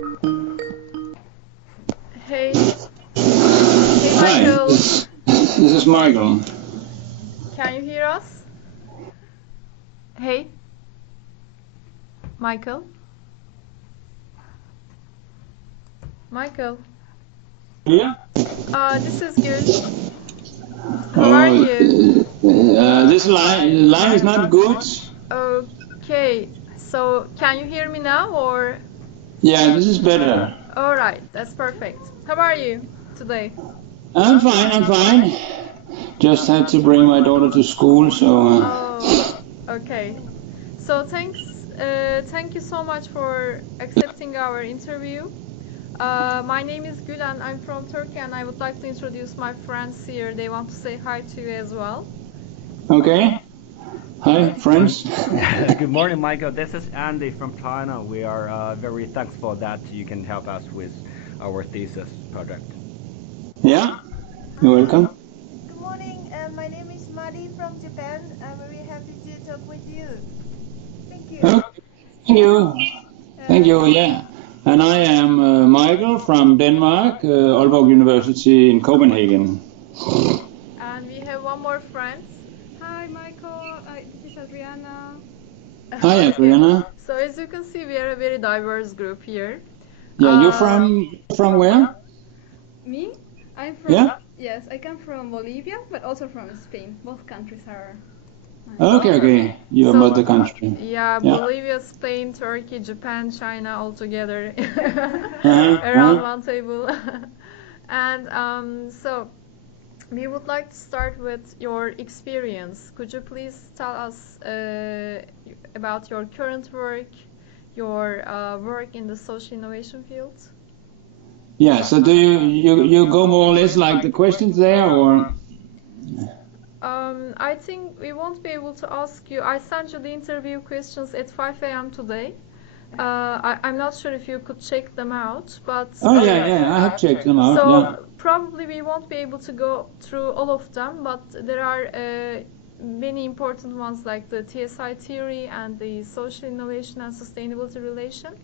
Hey, hey Hi, Michael, this is Michael. can you hear us? Hey, Michael, Michael. Yeah. This is good. How are Oh, you? this line is not good. Okay, so can you hear me now or? Yeah, this is better. All right, that's perfect. How are you today? I'm fine. I'm fine. Just had to bring my daughter to school, so. Oh, okay. So thank you so much for accepting our interview. My name is Gül and I'm from Turkey and I would like to introduce my friends here. They want to say hi to you as well. Okay. Hi, friends. Good morning, Michael. This is Andy from China. We are very thankful that you can help us with our thesis project. Yeah, you're welcome. Good morning, my name is Mari from Japan. I'm very happy to talk with you. Thank you. Oh, thank you. Thank you. Yeah. And I am Michael from Denmark, Aalborg University in Copenhagen. And we have one more friend. Hi, Michael. This is Adriana. Hi, Adriana. So as you can see, we are a very diverse group here. Yeah, you're from where? Me? I'm from. Yeah. Yes, I come from Bolivia, but also from Spain. Both countries are. Okay. Your mother country. Yeah, Yeah. Bolivia, Spain, Turkey, Japan, China all together Uh-huh. around one table. And so we would like to start with your experience. Could you please tell us about your current work, your work in the social innovation field? Yeah. So do you go more or less like the questions there, or? I think we won't be able to ask you. I sent you the interview questions at 5 a.m. today. I'm not sure if you could check them out, but Oh yeah. I have checked them out. so Yeah. probably we won't be able to go through all of them, but there are many important ones like the TSI theory and the social innovation and sustainability relation.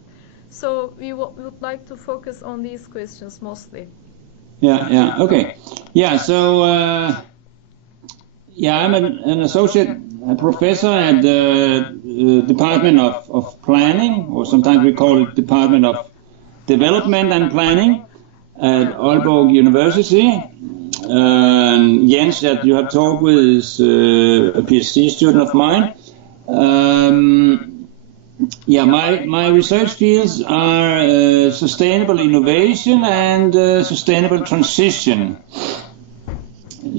So we would like to focus on these questions mostly. Yeah. Okay. Yeah. So yeah, I'm an associate professor at the Department of Planning, or sometimes we call it Department of Development and Planning at Aalborg University. Jens, that you have talked with, is a PhD student of mine. Yeah, my research fields are sustainable innovation and sustainable transition.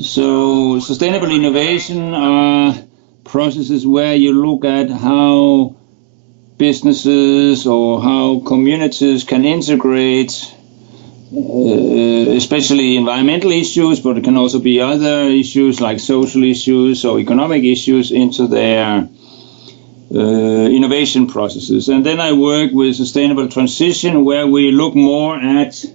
So sustainable innovation are processes where you look at how businesses or how communities can integrate especially environmental issues, but it can also be other issues like social issues or economic issues into their innovation processes. And then I work with sustainable transition, where we look more at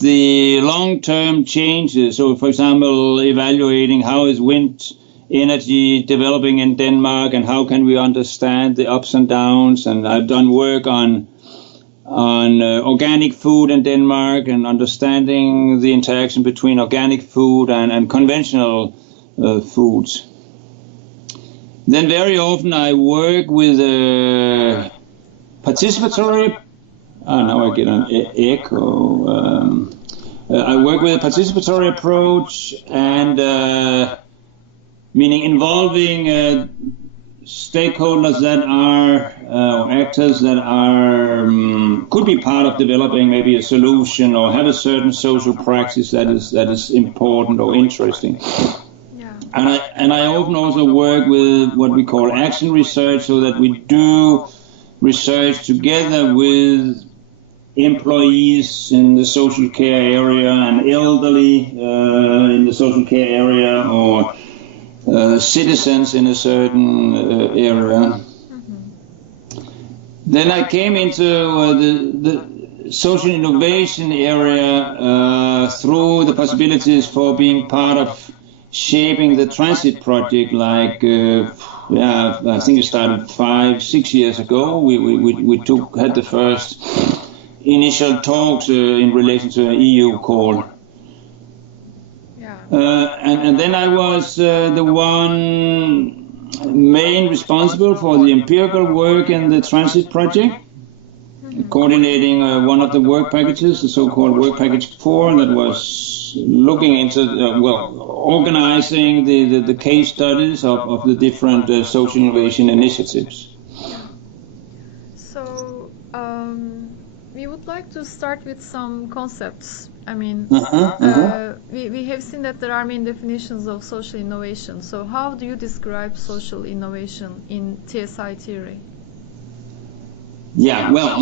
the long-term changes. So, for example, evaluating how is wind energy developing in Denmark and how can we understand the ups and downs. And I've done work on organic food in Denmark and understanding the interaction between organic food and conventional foods. Then very often I work with participatory. Now I get an echo. I work with a participatory approach, and meaning involving stakeholders that are actors that are could be part of developing maybe a solution or have a certain social practice that is important or interesting. And I often also work with what we call action research, so that we do research together with employees in the social care area and elderly in the social care area, or citizens in a certain area. Then I came into the social innovation area through the possibilities for being part of shaping the transit project, like I think it started 5-6 years ago. We had the first initial talks in relation to an EU call. Yeah. And then I was the one main responsible for the empirical work in the transit project, coordinating one of the work packages, the so-called work package 4, that was looking into, organizing the case studies of the different social innovation initiatives. So, we would like to start with some concepts. I mean, we have seen that there are many definitions of social innovation. So how do you describe social innovation in TSI theory? Yeah, well,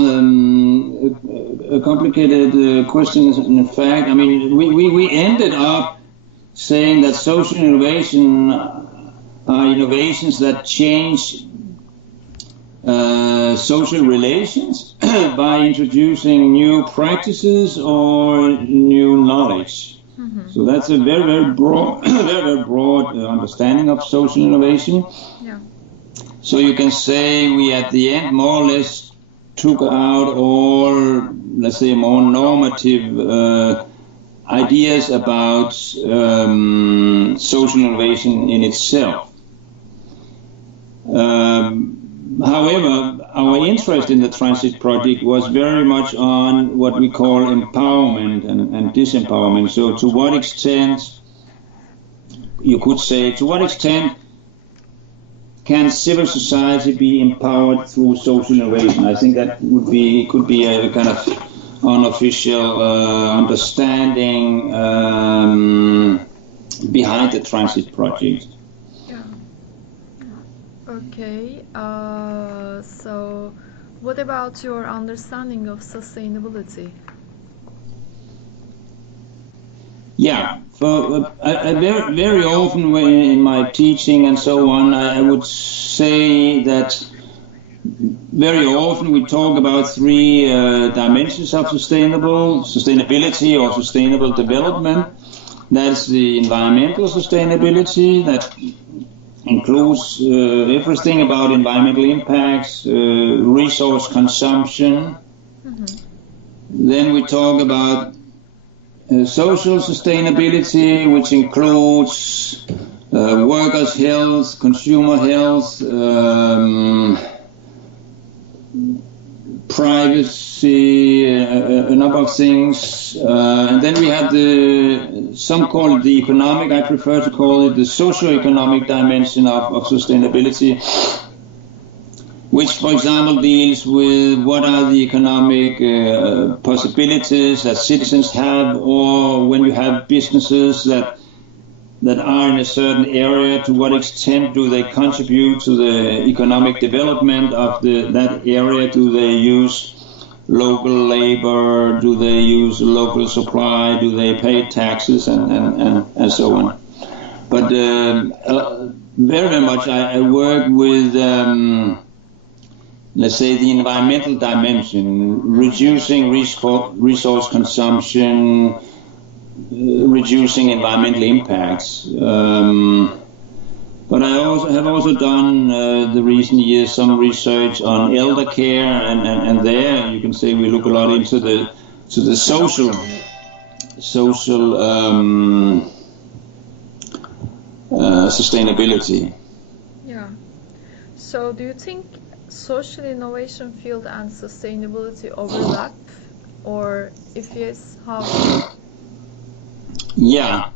a complicated question in fact. I mean, we ended up saying that social innovation are innovations that change social relations by introducing new practices or new knowledge. So that's a very, very broad, very broad understanding of social innovation. Yeah. So you can say we at the end more or less took out all, let's say, more normative ideas about social innovation in itself. However, our interest in the transit project was very much on what we call empowerment and disempowerment. So to what extent, you could say, to what extent can civil society be empowered through social innovation? I think that could be a kind of unofficial understanding behind the transit project. Okay, so what about your understanding of sustainability? Yeah, very often when in my teaching and so on, I would say that very often we talk about three dimensions of sustainability or sustainable development. That's the environmental sustainability, that includes everything about environmental impacts, resource consumption. Then we talk about social sustainability, which includes workers' health, consumer health, privacy, a number of things. And then we have some call it the economic, I prefer to call it the socio-economic dimension of sustainability, which, for example, deals with what are the economic possibilities that citizens have, or when you have businesses that are in a certain area, to what extent do they contribute to the economic development of that area? Do they use local labor? Do they use local supply? Do they pay taxes and so on? But very much I work with let's say the environmental dimension, reducing resource consumption, reducing environmental impacts. But I have also done the recent years some research on elder care, and there you can say we look a lot into the social sustainability. Yeah. So do you think social innovation field and sustainability overlap, or if yes, how? Yeah,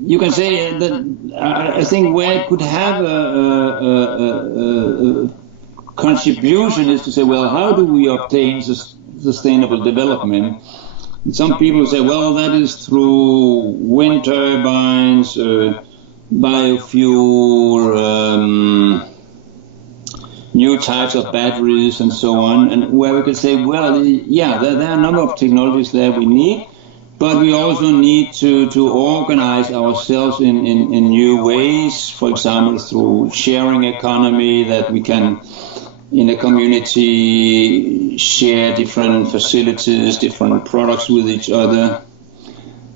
you can say that I think where it could have a contribution is to say, well, how do we obtain sustainable development? And some people say, well, that is through wind turbines, biofuel, new types of batteries and so on, and where we could say, well, yeah, there are a number of technologies there we need, but we also need to organize ourselves in new ways, for example, through sharing economy, that we can, in a community, share different facilities, different products with each other,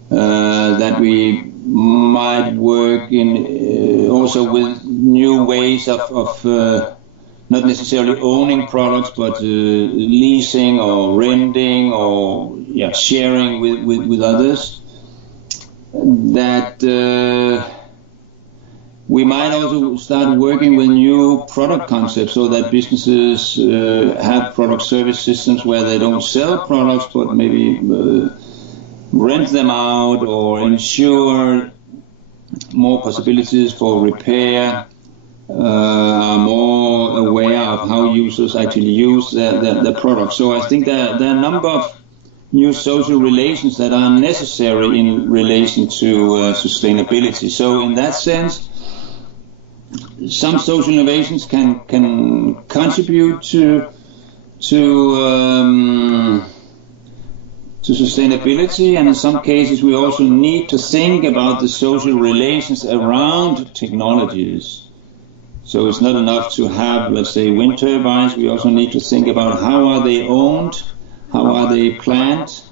that we might work in also with new ways of not necessarily owning products, but leasing or renting or sharing with others. That we might also start working with new product concepts, so that businesses have product service systems where they don't sell products, but maybe rent them out or ensure more possibilities for repair, are more aware of how users actually use their products. So I think there are a number of new social relations that are necessary in relation to sustainability. So in that sense, some social innovations can contribute to sustainability, and in some cases we also need to think about the social relations around technologies. So it's not enough to have, let's say, wind turbines. We also need to think about how are they owned, how are they planned,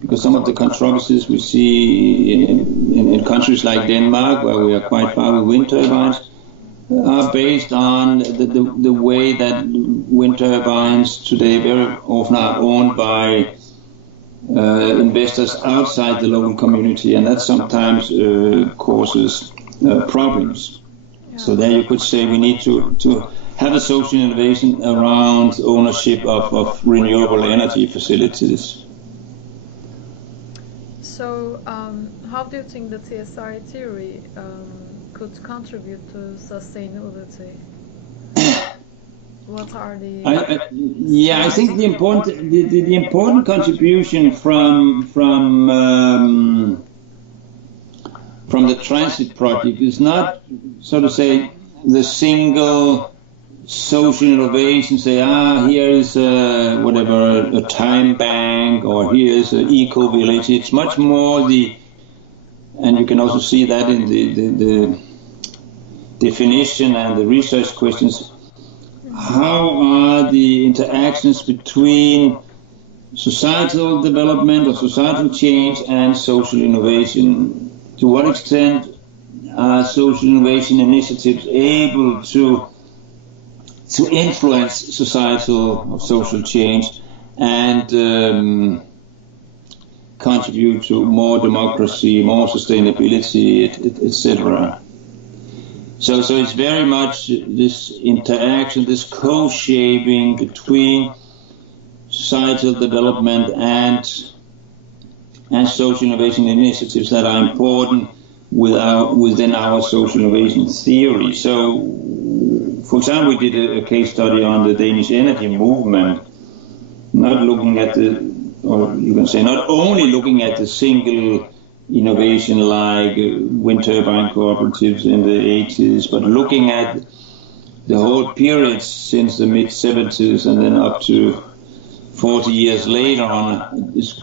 because some of the controversies we see in countries like Denmark, where we are quite far with wind turbines, are based on the way that wind turbines today very often are owned by investors outside the local community, and that sometimes causes problems. Yeah. So there you could say we need to have a social innovation around ownership of renewable energy facilities. So how do you think the TSI theory could contribute to sustainability? What are the... I think the important contribution from the transit project is not, so to say, the single social innovation, say, here is a time bank, or here is an eco-village. It's much more and you can also see that in the definition and the research questions. How are the interactions between societal development or societal change and social innovation? To what extent are social innovation initiatives able to influence societal or social change and contribute to more democracy, more sustainability, etc.? So it's very much this interaction, this co-shaping between societal development and social innovation initiatives that are important within our social innovation theory. So, for example, we did a case study on the Danish energy movement, not looking at not only looking at the single innovation like wind turbine cooperatives in the 80s, but looking at the whole period since the mid-70s and then up to 40 years later on, this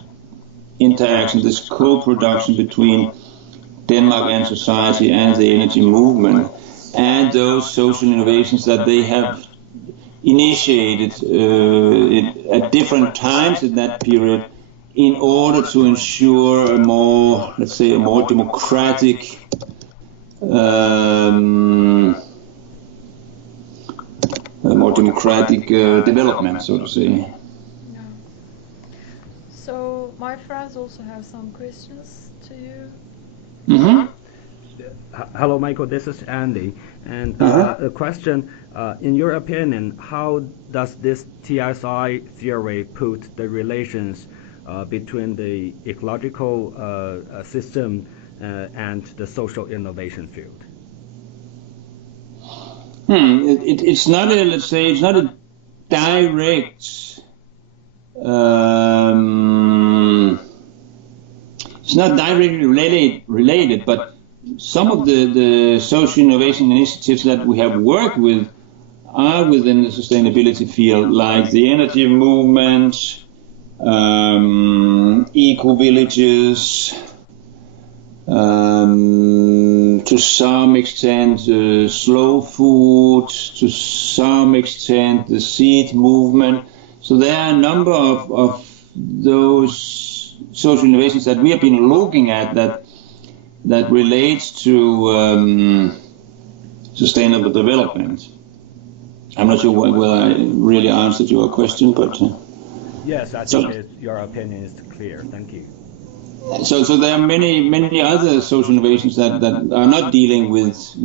interaction, this co-production between Denmark and society and the energy movement, and those social innovations that they have initiated at different times in that period, in order to ensure a more democratic development, so to say. Yeah. So my friends also have some questions to you. Mm-hmm. Hello, Michael. This is Andy, and a question. In your opinion, how does this TSI theory put the relations between the ecological system and the social innovation field? It's not a, let's say, it's not a direct it's not directly related, but some of the social innovation initiatives that we have worked with are within the sustainability field, like the energy movement, eco-villages, to some extent slow food, to some extent the seed movement. So there are a number of those social innovations that we have been looking at that that relates to sustainable development. I'm not sure whether I really answered your question, but Yes, I think your opinion is clear. Thank you. So there are many other social innovations that are not dealing with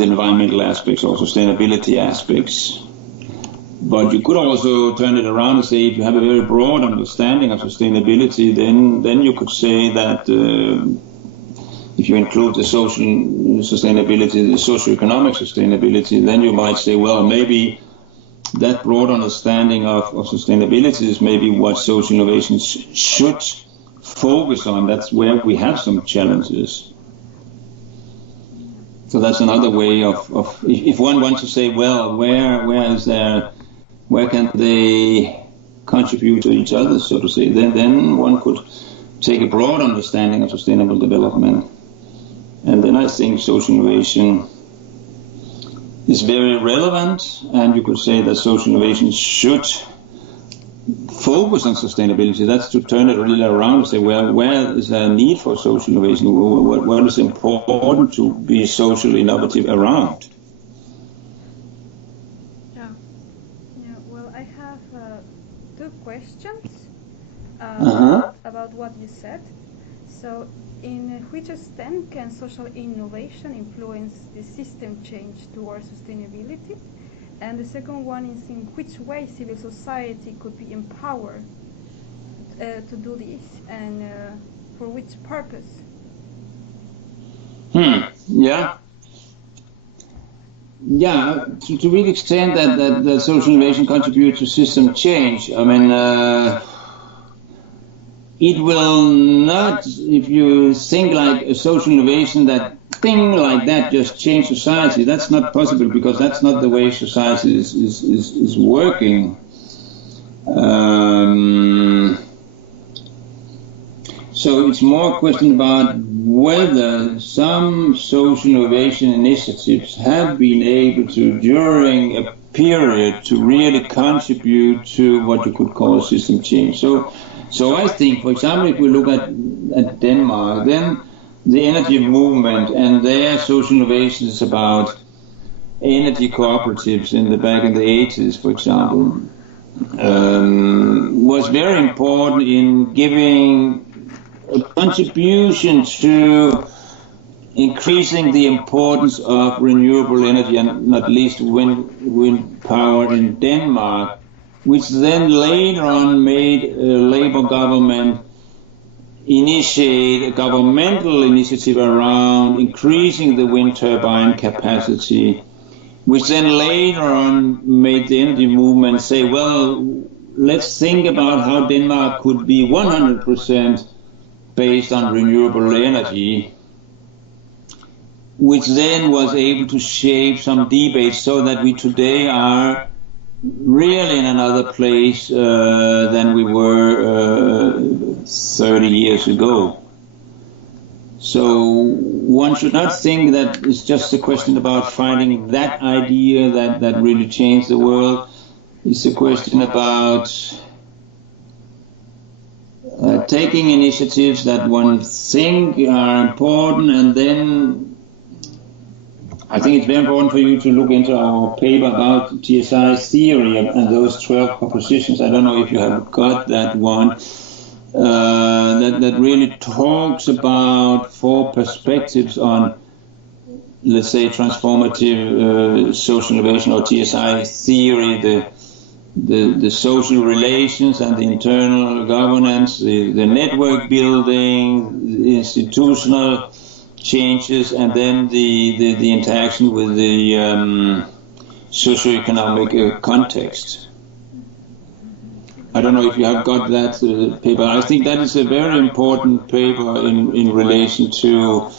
environmental aspects or sustainability aspects. But you could also turn it around and say, if you have a very broad understanding of sustainability, then you could say that if you include the social sustainability, the socio-economic sustainability, then you might say, well, maybe that broad understanding of sustainability is maybe what social innovations should focus on. That's where we have some challenges. So that's another way of if one wants to say, well, where can they contribute to each other, so to say, then one could take a broad understanding of sustainable development. And then I think social innovation is very relevant, and you could say that social innovation should focus on sustainability. That's to turn it really around and say, well, where is there a need for social innovation? What is important to be socially innovative around? Yeah. Well, I have two questions about what you said. So, in which extent can social innovation influence the system change towards sustainability? And the second one is, in which way civil society could be empowered to do this, and for which purpose? Yeah. Yeah, to the extent that social innovation contributes to system change, I mean, it will not, if you think like a social innovation, that thing like that just change society. That's not possible, because that's not the way society is working. So it's more a question about whether some social innovation initiatives have been able to, during a period, to really contribute to what you could call a system change. So I think, for example, if we look at Denmark, then the energy movement and their social innovations about energy cooperatives back in the 80s, for example, was very important in giving a contribution to increasing the importance of renewable energy, and not least wind power in Denmark, which then later on made a Labour government initiate a governmental initiative around increasing the wind turbine capacity, which then later on made the energy movement say, well, let's think about how Denmark could be 100% based on renewable energy, which then was able to shape some debates so that we today are really in another place than we were 30 years ago. So one should not think that it's just a question about finding that idea that really changed the world. It's a question about taking initiatives that one think are important, and then I think it's very important for you to look into our paper about TSI's theory and those 12 propositions. I don't know if you have got that one. That really talks about 4 perspectives on, let's say, transformative social innovation, or TSI theory, the social relations and the internal governance, the network building, the institutional changes, and then the interaction with the socioeconomic context. I don't know if you have got that paper. I think that is a very important paper in relation to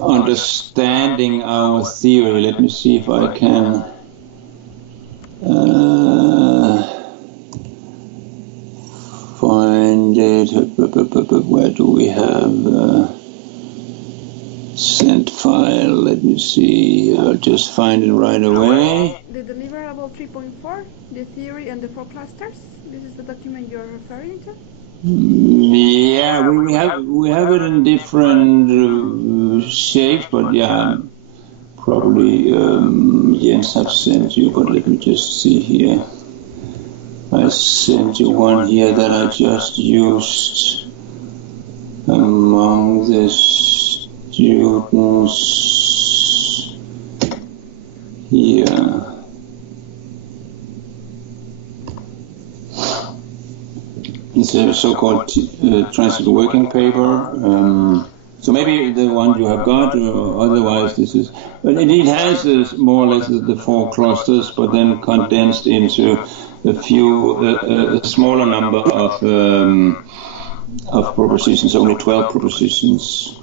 understanding our theory. Let me see if I can find it. Where do we have sent file? Let me see. I'll just find it right away. The deliverable 3.4, the theory and the 4 clusters. This is the document you're referring to? Yeah, we have it in different shapes, but yeah, probably Jens have sent you. But let me just see here. I sent you one here that I just used among the students here. It's a so-called transit working paper. So maybe the one you have got, or otherwise this is. But it has more or less the 4 clusters, but then condensed into a smaller number of propositions, only 12 propositions.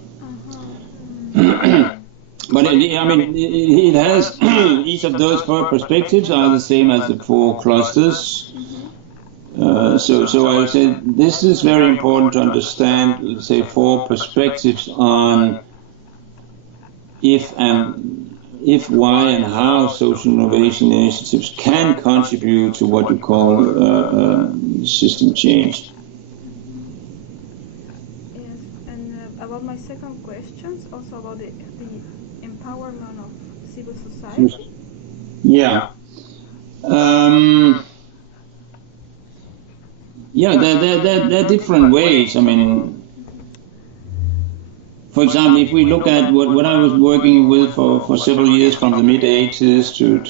But it has each of those 4 perspectives are the same as the 4 clusters. So I would say this is very important to understand, let's say, 4 perspectives on if, why, and how social innovation initiatives can contribute to what you call system change. Yes, and about my second question, also about the empowerment of civil society. Yeah. Yeah, there are different ways. I mean, for example, if we look at what I was working with for several years from the mid-80s to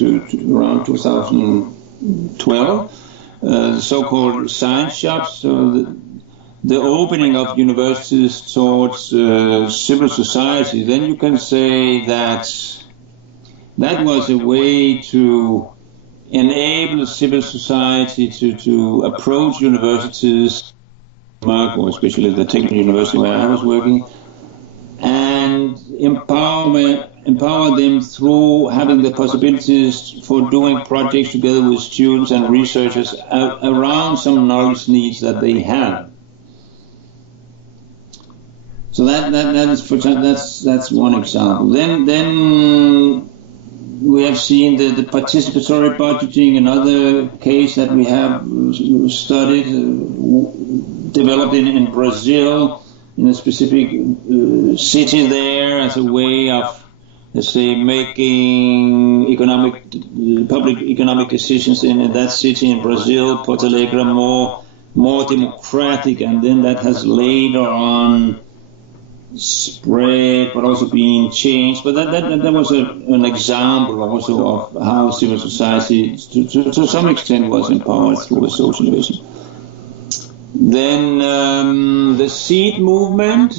around 2012, the so-called science shops, so the opening of universities towards civil society, then you can say that was a way to enable civil society to approach universities, or especially the technical university where I was working, and empower them through having the possibilities for doing projects together with students and researchers around some knowledge needs that they have. So that's one example. Then we have seen the participatory budgeting, another case that we have studied, developed in Brazil, in a specific city there, as a way of, let's say, making public economic decisions in that city in Brazil, Porto Alegre, more democratic, and then that has later on spread, but also being changed. But that was an example also of how civil society, to some extent, was empowered through social innovation. Then the seed movement,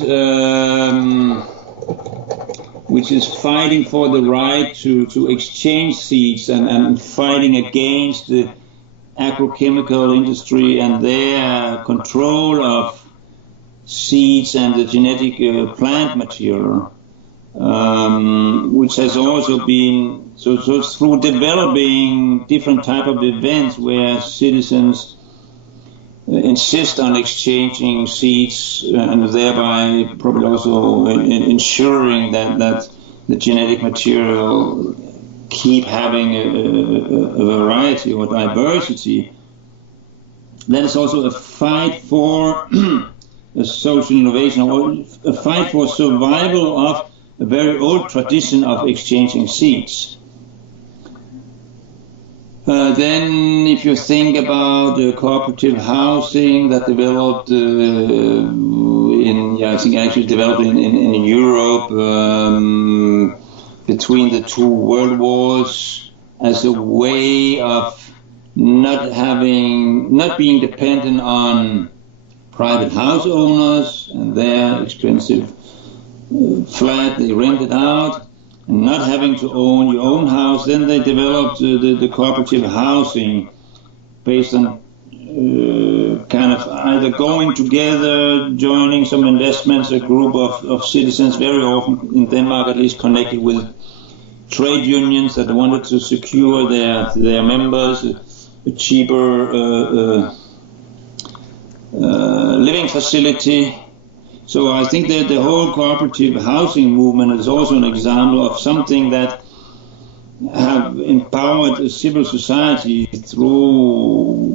which is fighting for the right to exchange seeds and fighting against the agrochemical industry and their control of seeds and the genetic plant material, which has also been so through developing different type of events where citizens insist on exchanging seeds and thereby probably also ensuring that the genetic material keep having a variety or diversity. That is also a fight for a social innovation, or a fight for survival of a very old tradition of exchanging seeds. Then if you think about cooperative housing that developed I think actually developed in Europe between the 2 world wars as a way of not being dependent on private house owners and their expensive flat they rented out, and not having to own your own house. Then they developed the cooperative housing based on kind of either going together, joining some investments, a group of citizens, very often in Denmark at least connected with trade unions that wanted to secure their members a cheaper living facility. So I think that the whole cooperative housing movement is also an example of something that have empowered civil society through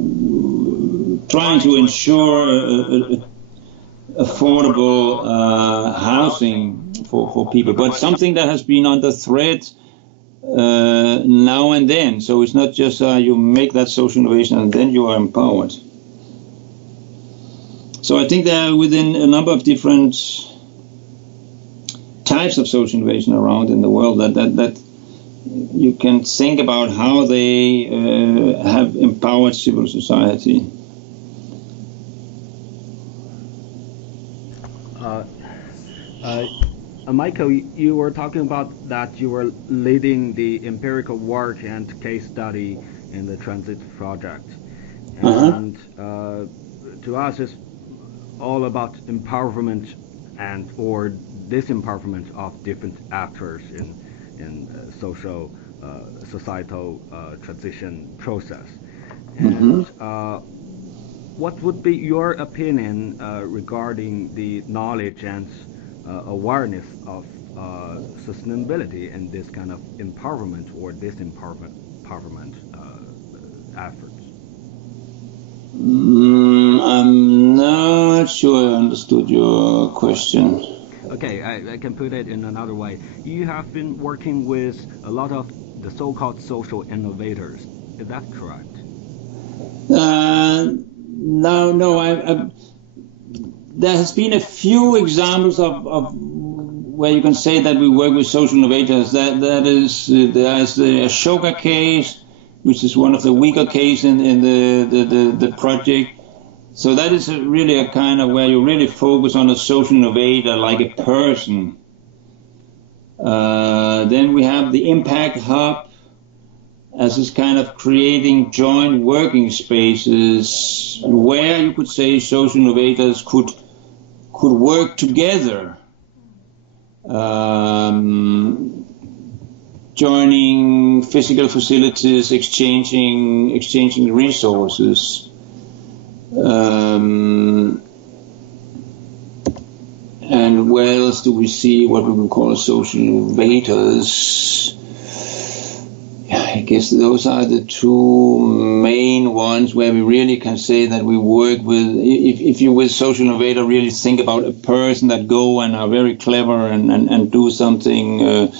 trying to ensure affordable housing for people, but something that has been under threat now and then. So it's not just you make that social innovation and then you are empowered. So I think there are within a number of different types of social innovation around in the world that you can think about how they have empowered civil society. Michael, you were talking about that you were leading the empirical work and case study in the transit project. And to us, it's all about empowerment and or disempowerment of different actors in social, societal transition process. And what would be your opinion regarding the knowledge and awareness of sustainability and this kind of empowerment or disempowerment efforts? I'm not sure I understood your question. Okay, I can put it in another way. You have been working with a lot of the so-called social innovators. Is that correct? No. There has been a few examples of where you can say that we work with social innovators. That is, there is the Ashoka case, which is one of the weaker cases in the project. So that is really a kind of where you really focus on a social innovator like a person. Then we have the Impact Hub as this kind of creating joint working spaces where you could say social innovators could work together, joining physical facilities, exchanging resources. And where else do we see what we would call social innovators? I guess those are the two main ones where we really can say that we work with. If you with social innovator really think about a person that go and are very clever and do something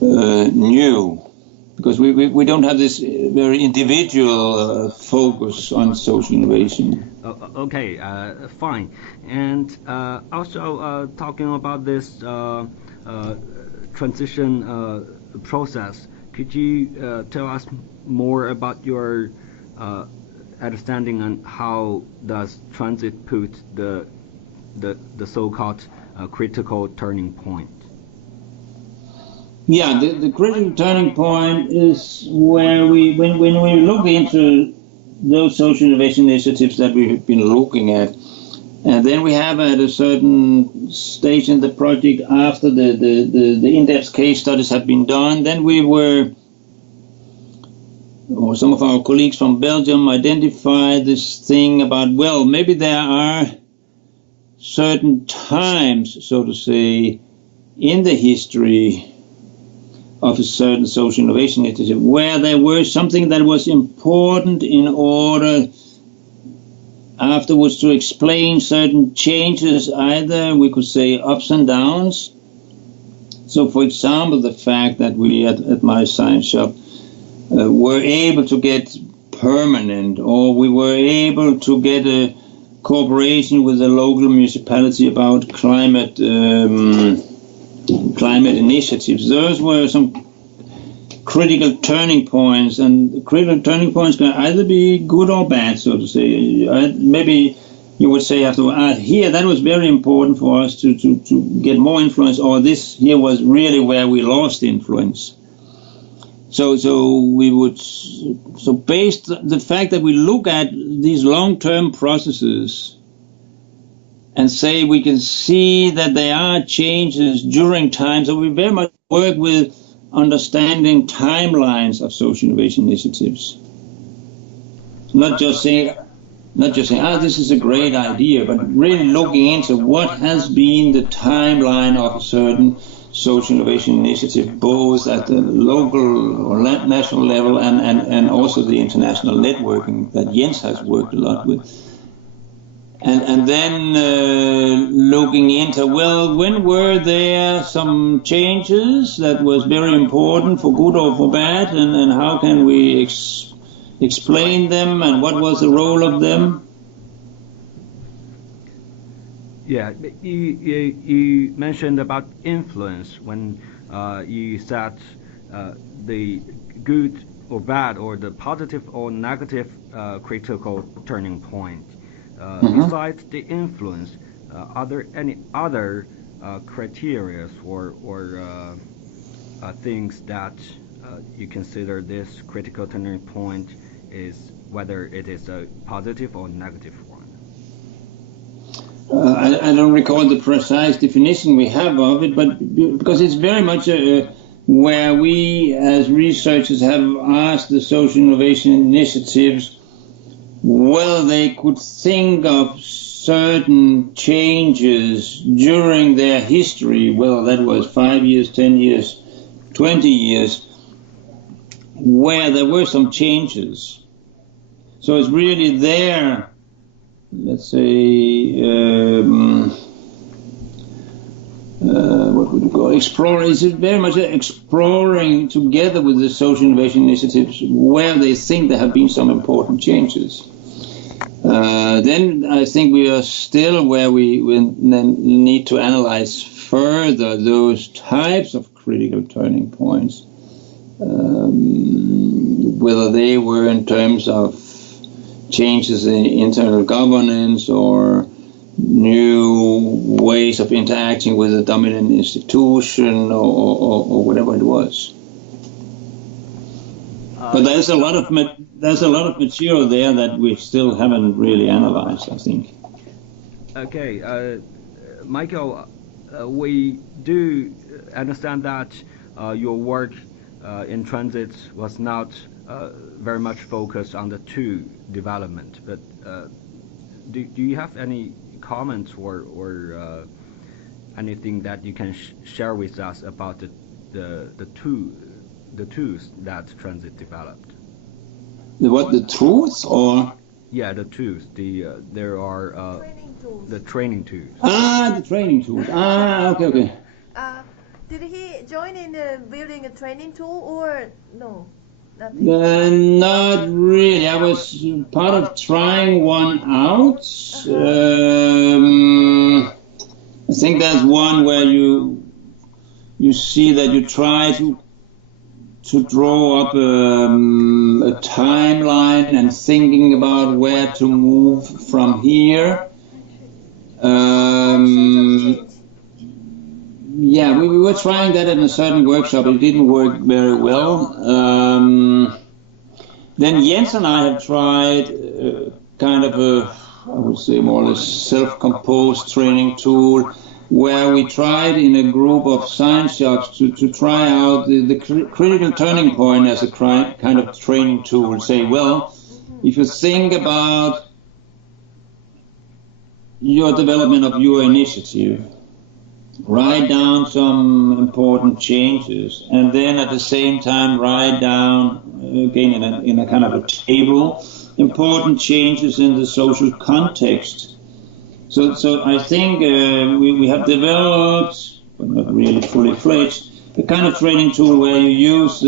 new, because we don't have this very individual focus on social innovation. Okay, fine. And also talking about this transition process, could you tell us more about your understanding on how does transit put the so-called critical turning point? Yeah, the critical turning point is where when we look into those social innovation initiatives that we've been looking at, and then we have at a certain stage in the project after the in-depth case studies have been done, then we were, or some of our colleagues from Belgium identified this thing about, well, maybe there are certain times, so to say, in the history of a certain social innovation initiative where there was something that was important in order afterwards to explain certain changes, either we could say ups and downs. So for example, the fact that we at my science shop were able to get permanent, or we were able to get a cooperation with the local municipality about climate initiatives. Those were some critical turning points, and critical turning points can either be good or bad, so to say. Maybe you would say after here that was very important for us to get more influence, or this here was really where we lost influence. So based on the fact that we look at these long-term processes and say we can see that there are changes during time, so we very much work with understanding timelines of social innovation initiatives. Not just saying, this is a great idea, but really looking into what has been the timeline of a certain social innovation initiative, both at the local or national level and also the international networking that Jens has worked a lot with. and then looking into, well, when were there some changes that was very important for good or for bad, and how can we explain them, and what was the role of them? Yeah, you mentioned about influence when you said the good or bad or the positive or negative critical turning point. Besides the influence, are there any other criteria or things that you consider this critical turning point is, whether it is a positive or negative one? I don't recall the precise definition we have of it, but because it's very much where we as researchers have asked the social innovation initiatives whether they could think of certain changes during their history, whether that was 5 years, 10 years, 20 years, where there were some changes. So it's really there, let's say, what would you call it? Exploring. It's very much exploring together with the social innovation initiatives where they think there have been some important changes. Then I think we are still where we need to analyze further those types of critical turning points, whether they were in terms of changes in internal governance or new ways of interacting with a dominant institution or whatever it was. But there's a lot of material there that we still haven't really analyzed, I think. Okay, Michael, we do understand that your work in transit was not very much focused on the two development, but do you have any comments or anything that you can share with us about the tools that transit developed? The truth or? Yeah, the tools. There are Training tools. the training tools. The training tools. Okay. Did he join in building a training tool or no? Nothing. Not really. I was part of trying one out. I think that's one where you see that you try to draw up a timeline and thinking about where to move from here. Yeah, we were trying that in a certain workshop. It didn't work very well. Then Jens and I have tried kind of I would say more or less self-composed training tool, where we tried in a group of science shops to try out the critical turning point as a kind of training tool. Say, well, if you think about your development of your initiative, write down some important changes, and then at the same time write down, again in a kind of a table, important changes in the social context. So I think we have developed, but not really fully fledged, a kind of training tool where you use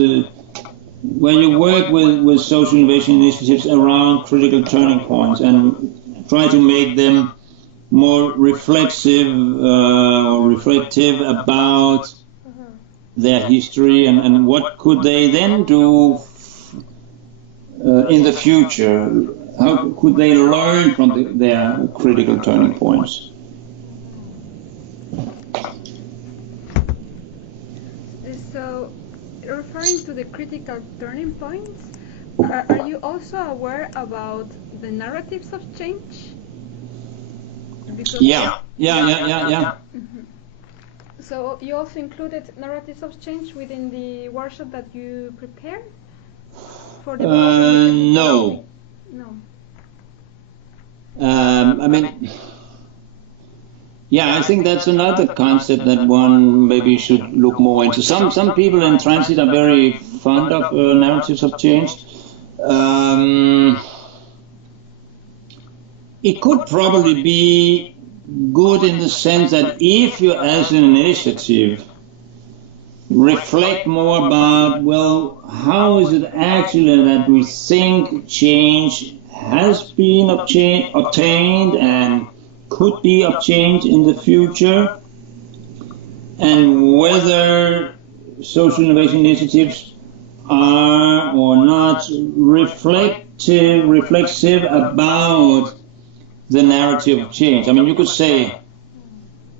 where you work with social innovation initiatives around critical turning points and try to make them more reflective about their history and what could they then do in the future. How could they learn from their critical turning points? So, referring to the critical turning points, are you also aware about the narratives of change? Because Yeah. So you also included narratives of change within the workshop that you prepared for the No. No. I mean, yeah, I think that's another concept that one maybe should look more into. Some people in transit are very fond of narratives of change. it could probably be good in the sense that if you, as an initiative, reflect more about, well, how is it actually that we think change has been obtained and could be obtained in the future, and whether social innovation initiatives are or not reflexive about the narrative of change. I mean, you could say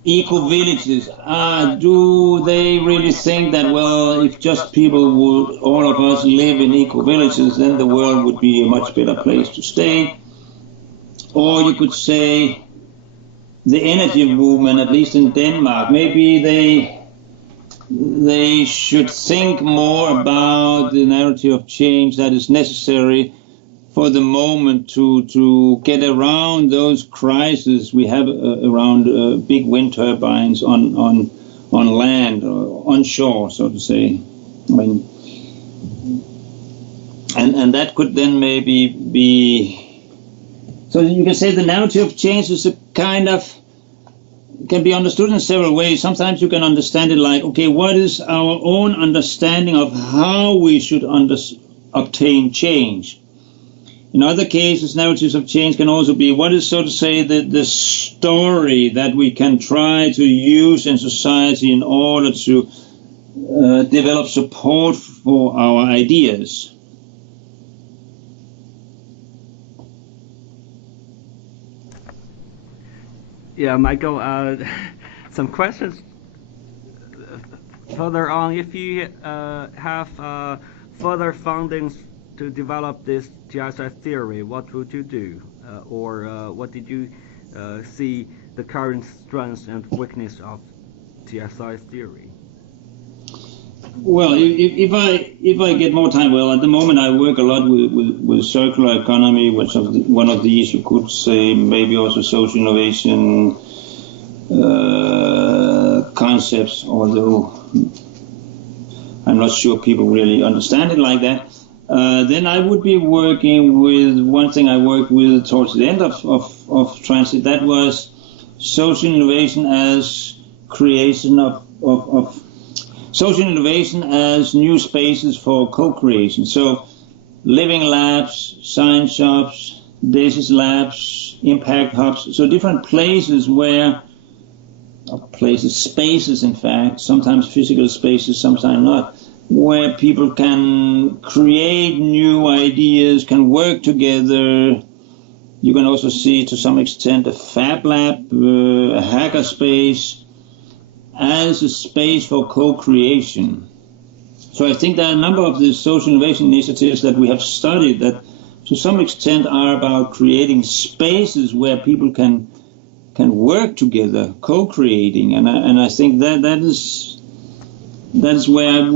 eco-villages, do they really think that, well, if just people would, all of us live in eco-villages, then the world would be a much better place to stay? Or you could say the energy movement, at least in Denmark, maybe they should think more about the narrative of change that is necessary for the moment to get around those crises we have around big wind turbines on land or on shore, so to say. I mean, and that could then maybe be. So you can say the narrative of change is a kind of, can be understood in several ways. Sometimes you can understand it like, okay, what is our own understanding of how we should obtain change? In other cases, narratives of change can also be what is, so to say, the story that we can try to use in society in order to develop support for our ideas. Yeah, Michael, some questions further on. If you have further fundings to develop this TSI theory, what would you do? Or what did you see the current strengths and weakness of TSI theory? Well, if I get more time, well, at the moment I work a lot with circular economy, which is one of these, you could say, maybe also social innovation concepts, although I'm not sure people really understand it like that. Then I would be working with one thing I worked with towards the end of transit. That was social innovation as creation of social innovation as new spaces for co-creation. So living labs, science shops, DESIS labs, impact hubs. So different places where, spaces in fact, sometimes physical spaces, sometimes not, where people can create new ideas, can work together. You can also see to some extent a fab lab, a hacker space, as a space for co-creation. So I think there are a number of the social innovation initiatives that we have studied that to some extent are about creating spaces where people can work together, co-creating, and I think that is where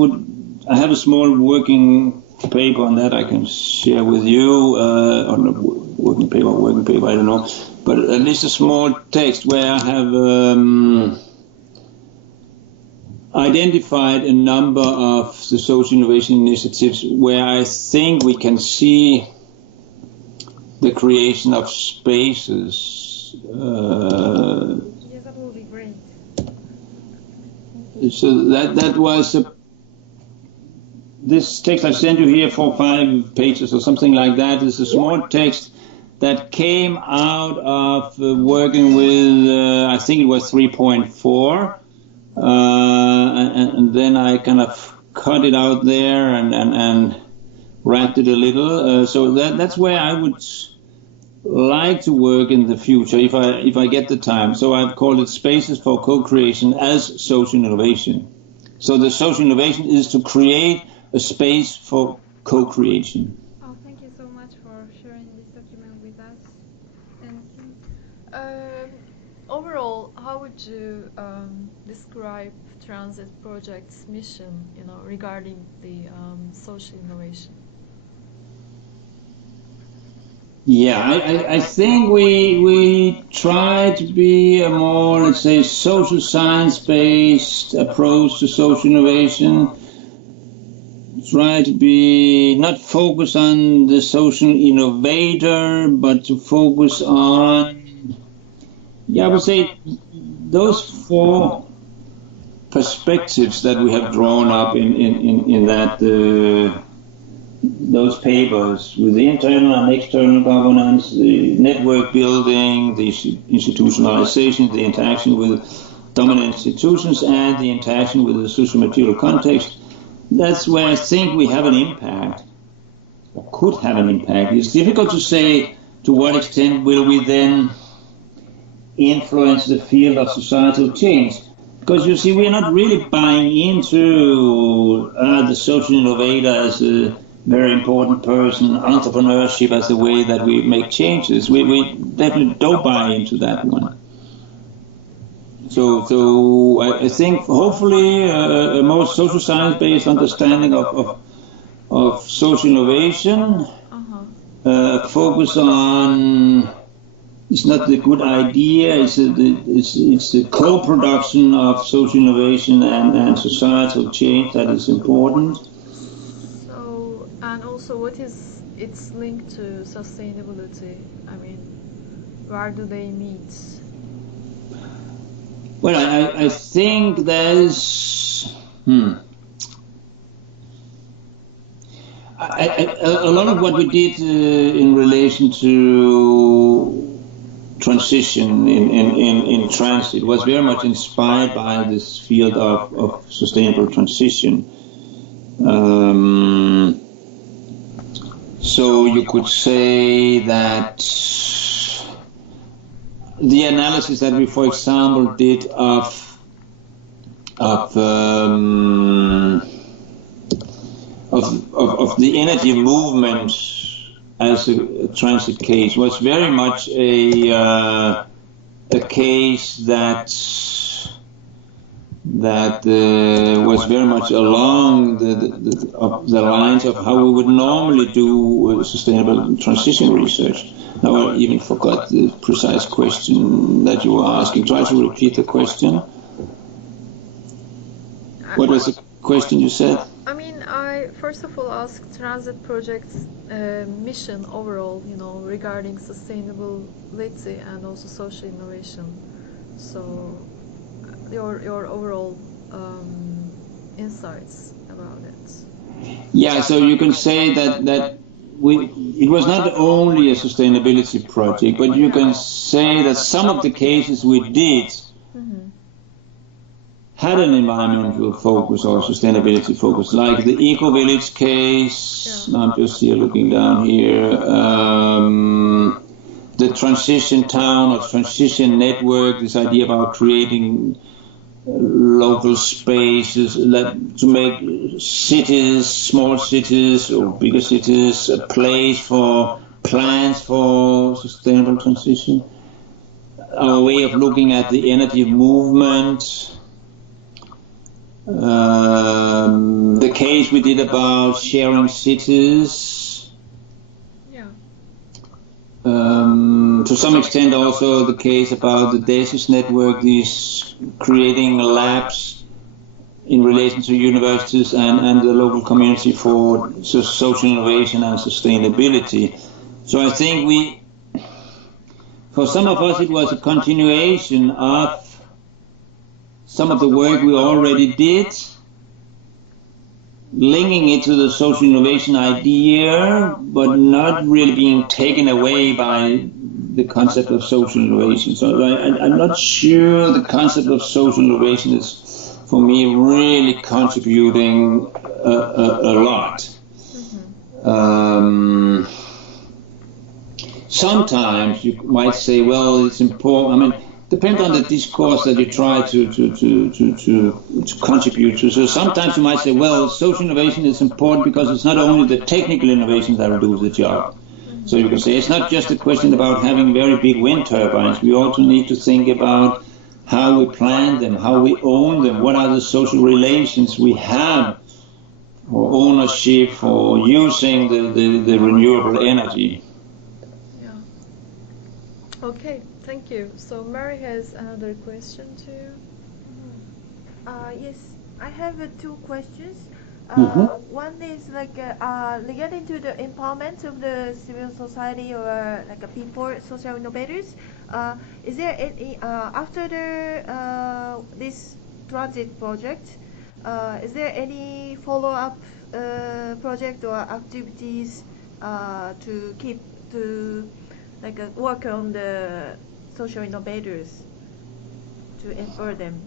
I have a small working paper on that I can share with you, or not working paper, I don't know, but at least a small text where I have identified a number of the social innovation initiatives where I think we can see the creation of spaces. Yes, that will be great. So that was this text I sent you here, 4 or 5 pages or something like that, is a small text that came out of working with, I think it was 3.4. And then I kind of cut it out there and wrapped it a little. So that's where I would like to work in the future if I get the time. So I've called it Spaces for Co-Creation as Social Innovation. So the social innovation is to create a space for co-creation. Oh, thank you so much for sharing this document with us. Thank you. Overall, how would you describe Transit Project's mission, regarding the social innovation? Yeah, I think we try to be a more, let's say, social science-based approach to social innovation. try to be not focus on the social innovator, but to focus on, I would say those four perspectives that we have drawn up in that those papers, with the internal and external governance, the network building, the institutionalization, the interaction with dominant institutions, and the interaction with the socio-material context. That's where I think we have an impact, or could have an impact. It's difficult to say to what extent will we then influence the field of societal change. Because you see, we're not really buying into the social innovator as a very important person, entrepreneurship as the way that we make changes. We definitely don't buy into that one. So I think hopefully a more social science-based understanding of social innovation, focus on, it's not the good idea, it's the co-production of social innovation and societal change that is important. So, and also what is its link to sustainability? I mean, where do they meet? Well, I think there's a lot of what we did in relation to transition in transit was very much inspired by this field of sustainable transition. So you could say that the analysis that we, for example, did of the energy movement as a transit case was very much a case that was very much along the lines of how we would normally do sustainable transition research. Now I even forgot the precise question that you were asking. Try to repeat the question. What was the question you said? I mean, I first of all asked Transit Project's mission overall, regarding sustainability and also social innovation. So, your overall insights about it. Yeah, so you can say that it was not only a sustainability project, but you can say that some of the cases we did had an environmental focus or sustainability focus, like the Eco Village case. Yeah. I'm just here looking down here. The transition town or transition network, this idea about creating local spaces to make cities, small cities or bigger cities, a place for plans for sustainable transition. Our way of looking at the energy movement. The case we did about sharing cities. Yeah. To some extent also the case about the DESIS network, these creating labs in relation to universities and the local community for social innovation and sustainability. So I think for some of us it was a continuation of some of the work we already did, linking it to the social innovation idea, but not really being taken away by the concept of social innovation. So I'm not sure the concept of social innovation is, for me, really contributing a lot. Sometimes you might say, well, it's important. I mean, depends on the discourse that you try to contribute to. So sometimes you might say, well, social innovation is important because it's not only the technical innovations that will do the job. So you can say it's not just a question about having very big wind turbines. We also need to think about how we plan them, how we own them, what are the social relations we have for ownership, for using the renewable energy. Yeah. Okay. Thank you. So Mary has another question too. Yes, I have two questions. One is like related to the empowerment of the civil society or like a people, social innovators. Is there any after the this transit project? Is there any follow-up project or activities to keep to like work on the social innovators to empower them?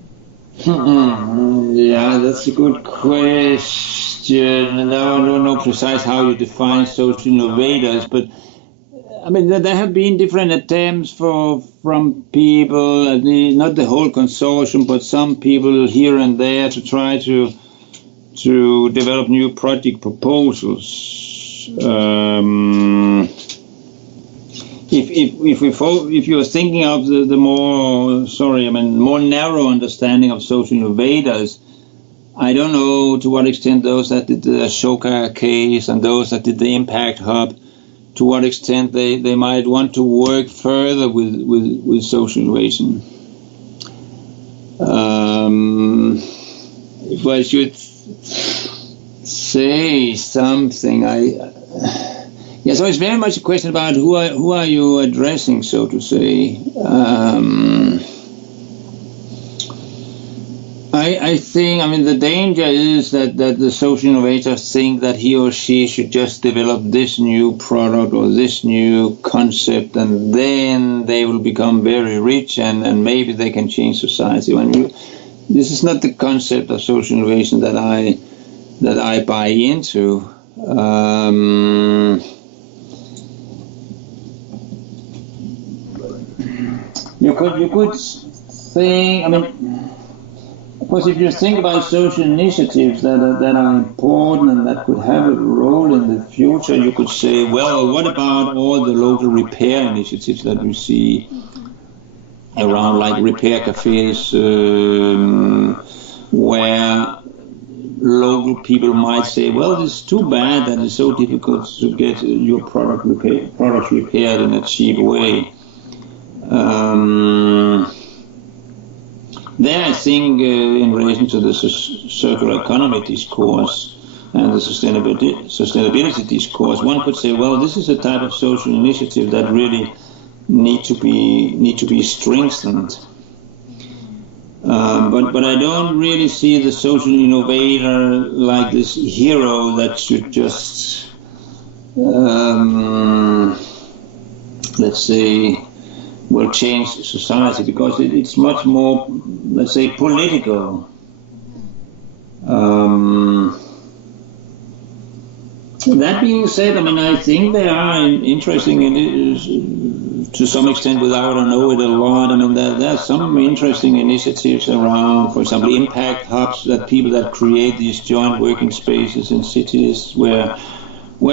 Yeah, that's a good question. Now I don't know precise how you define social innovators, but I mean there have been different attempts from people, not the whole consortium, but some people here and there to try to develop new project proposals. If you're thinking of the more narrow understanding of social innovators, I don't know to what extent those that did the Ashoka case and those that did the Impact Hub, to what extent they might want to work further with social innovation. If I should say something, yeah, so it's very much a question about who are you addressing, so to say. I think, I mean, the danger is that the social innovators think that he or she should just develop this new product or this new concept, and then they will become very rich and maybe they can change society. This is not the concept of social innovation that I buy into. You could think, I mean, of course, if you think about social initiatives that are important and that could have a role in the future, you could say, well, what about all the local repair initiatives that we see around, like repair cafes, where local people might say, well, it's too bad that it's so difficult to get your products repaired in a cheap way. There, I think, in relation to the circular economy discourse and the sustainability discourse, one could say, well, this is a type of social initiative that really need to be strengthened. But I don't really see the social innovator like this hero that should just, let's say, will change society, because it's much more, let's say, political. That being said, I mean, I think they are interesting to some extent, without I know it a lot. I mean, there are some interesting initiatives around, for example, impact hubs, that people that create these joint working spaces in cities where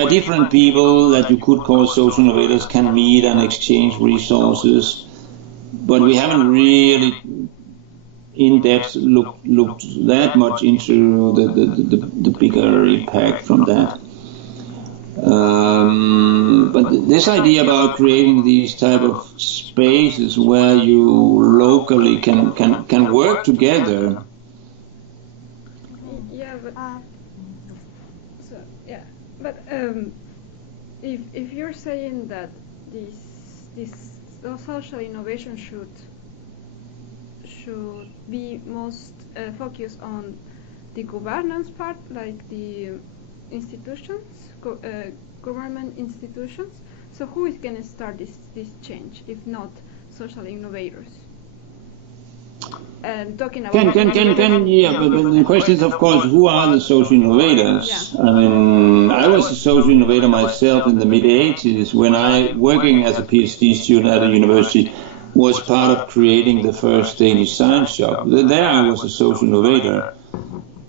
different people that you could call social innovators can meet and exchange resources. But we haven't really in depth looked that much into the bigger impact from that. But this idea about creating these type of spaces where you locally can work together. Yeah, but if you're saying that this social innovation should be most focused on the governance part, like the institutions, government institutions. So who is going to start this change if not social innovators? And talking about but the question is, of course, who are the social innovators? Yeah. I mean, I was a social innovator myself in the mid-80s when I, working as a PhD student at a university, was part of creating the first Danish science shop. There I was a social innovator,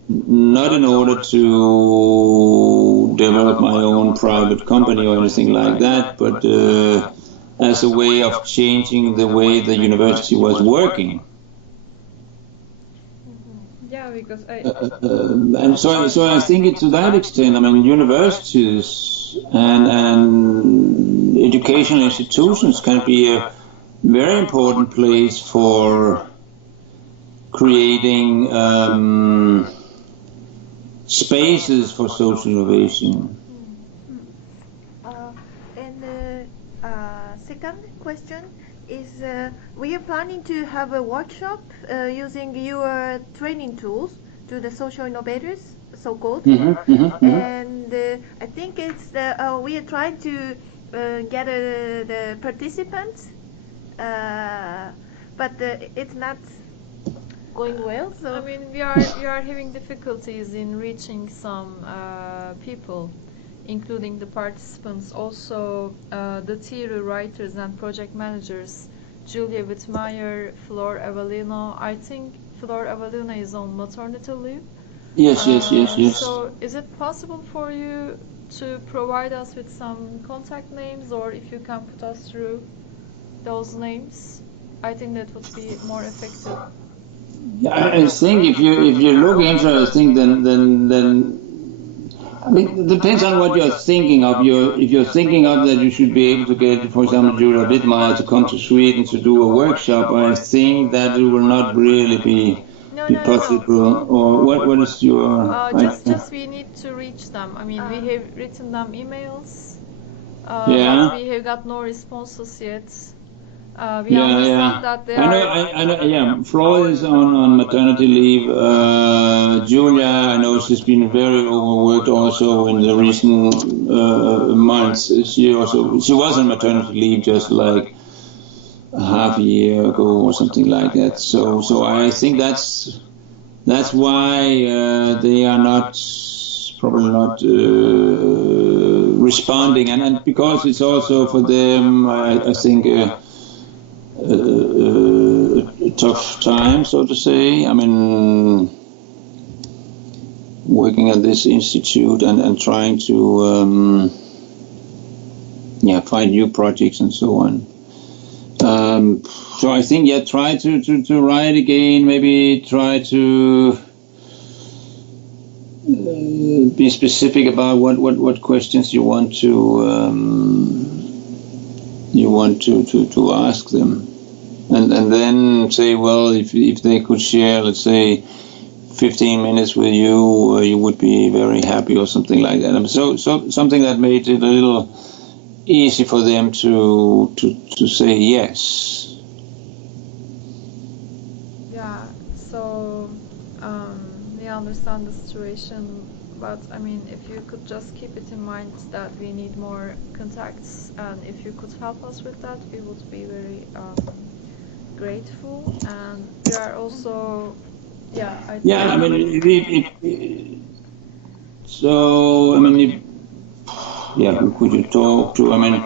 not in order to develop my own private company or anything like that, but as a way of changing the way the university was working. Yeah, because and so I think to that extent, I mean, universities and educational institutions can be a very important place for creating spaces for social innovation. And second question is, we are planning to have a workshop using your training tools to the social innovators, so-called. And I think it's we are trying to get the participants, but it's not going well. So I mean, we are having difficulties in reaching some people, including the participants, also the theory writers and project managers, Julia Wittmeyer, Flor Avellino. I think Flor Avellino is on maternity leave. Yes. So is it possible for you to provide us with some contact names, or if you can put us through those names? I think that would be more effective. I think if you look into, I think then I mean, it depends on what you're thinking of. If you're thinking of that you should be able to get, for example, Julia Wittmeyer to come to Sweden to do a workshop, I think that it will not really be possible. Or what is your? Just we need to reach them. I mean, we have written them emails, Yeah. but we have got no responses yet. We understand that they I know. Yeah, Flor is on maternity leave. Julia, I know she's been very overworked also in the recent months. She was on maternity leave just like half a year ago or something like that. So I think that's why they are probably not responding, and because it's also for them, I think. A tough time, so to say. I mean, working at this institute and trying to find new projects and so on. So I think try to write again. Maybe try to be specific about what questions you want to ask them. And then say, well, if they could share, let's say, 15 minutes with you, you would be very happy, or something like that. So something that made it a little easy for them to say yes. Yeah. So we understand the situation, but I mean, if you could just keep it in mind that we need more contacts, and if you could help us with that, we would be very grateful. And we are also I mean, so I mean, who could you talk to? I mean,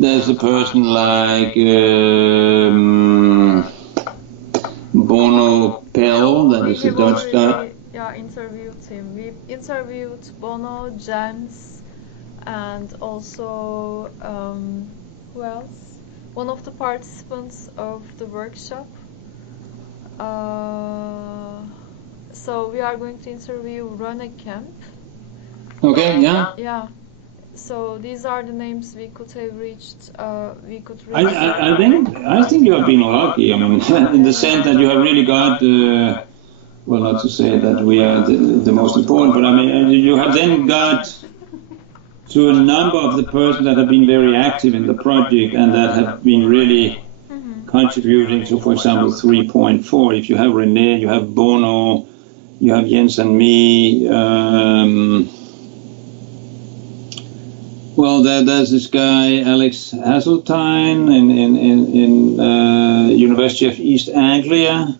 there's a person like Bono Pell, that is a Dutch guy. Interviewed him. We interviewed Bono, James, and also who else? One of the participants of the workshop. So we are going to interview Rene Kemp. Okay, yeah. Yeah. So these are the names we could have reached. We could reach. I think you have been lucky. I mean, in the sense that you have really got. Well, not to say that we are the most important, but I mean, you have then got to a number of the persons that have been very active in the project and that have been really contributing to, for example, 3.4. If you have René, you have Bono, you have Jens and me. Well, there's this guy, Alex Hasseltine, in University of East Anglia.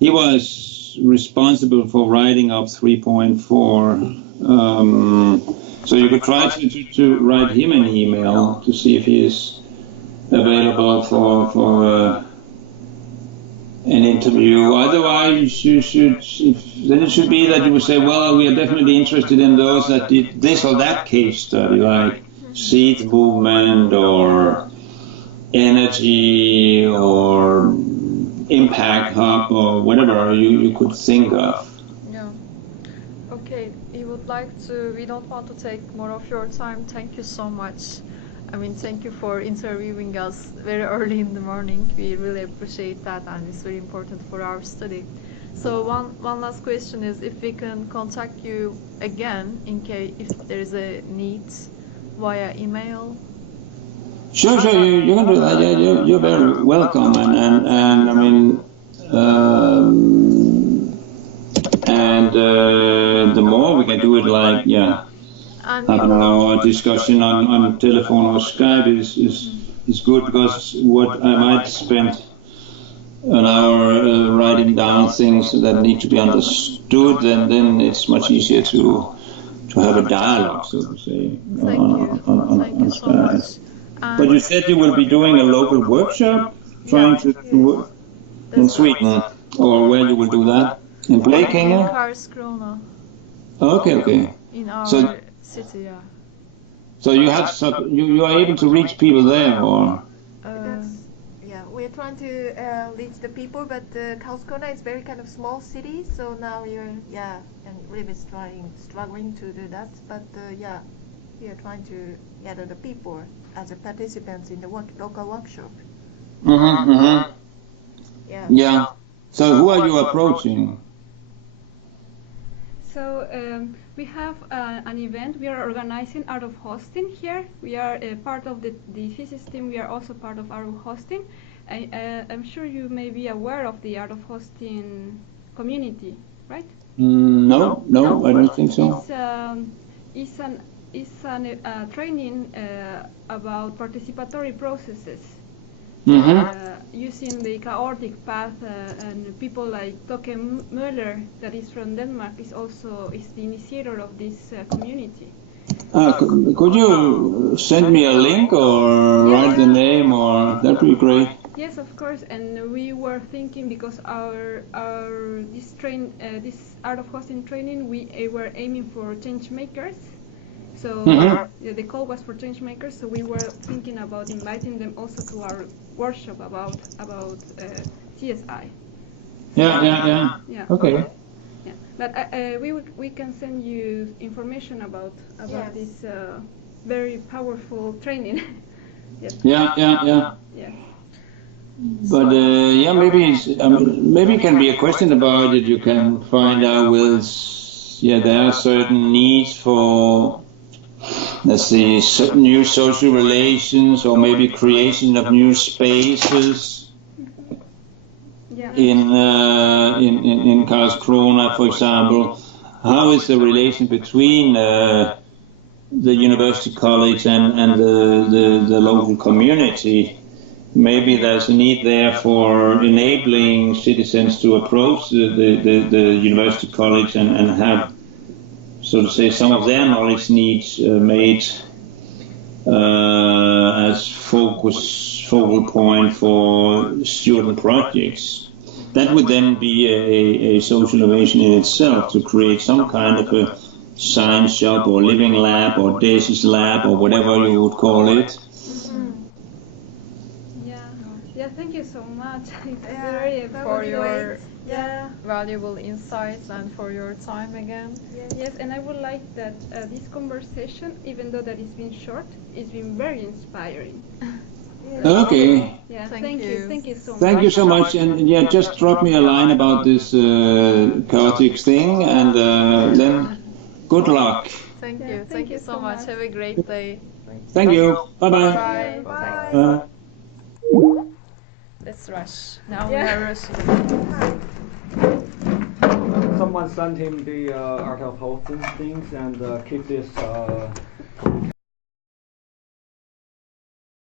He was responsible for writing up 3.4. So you could try to write him an email to see if he is available for an interview. Otherwise, then it should be that you would say, well, we are definitely interested in those that did this or that case study, like seed movement or energy or impact hub or whatever you could think of. Yeah. Okay. We don't want to take more of your time. Thank you so much. I mean, thank you for interviewing us very early in the morning. We really appreciate that, and it's very important for our study. So one last question is if we can contact you again in case if there is a need via email. Sure, you can do that. Yeah, you're very welcome, and I mean, the more we can do it, like I don't know, a discussion on telephone or Skype is good, because what I might spend an hour writing down things that need to be understood, and then it's much easier to have a dialogue, so to say. Thank you so much. But you said you will be doing a local workshop, trying to work in Sweden, or where you will do that? In Blekinge? In Karlskrona. Okay. In our city, yeah. So you have you are able to reach people there, or? We're trying to reach the people, but Karlskrona is very kind of small city, so now you're and really struggling to do that. But we are trying to gather the people as a participants in the local workshop. Yeah. So who are you approaching? So we have an event. We are organizing Art of Hosting here. We are a part of the thesis team. We are also part of Art of Hosting. I'm sure you may be aware of the Art of Hosting community, right? No, I don't think so. It's a training about participatory processes. Using the chaotic path, and people like Toke Møller, that is from Denmark, is the initiator of this community. Could you send me a link or write the name, or that'd be great. Yes, of course. And we were thinking, because this Art of Hosting training, we were aiming for change makers. So the call was for change makers. So we were thinking about inviting them also to our workshop about CSI. Yeah. Okay. Yeah, but we can send you information about this very powerful training. Yes. Yeah. But maybe it can be a question about it. You can find out there are certain needs for, let's see, new social relations, or maybe creation of new spaces. In Karlskrona, for example. How is the relation between the university college and the local community? Maybe there's a need there for enabling citizens to approach the university college and have, so to say, some of their knowledge needs made as focal point for student projects. That would then be a social innovation in itself, to create some kind of a science shop or living lab or DESIS lab or whatever you would call it. Yeah, thank you so much. For your valuable insights and for your time again. Yes, and I would like that this conversation, even though that it's been short, it's been very inspiring. Okay. Yeah, thank you. Thank you so much. Thank you so much, and just drop me a line about this chaotic thing, and then good luck. Thank you. Thank you so much. Have a great day. Thank you. Bye. Bye. Let's rush. Now we are rushing. Someone sent him the Art of Hosting things, and keep this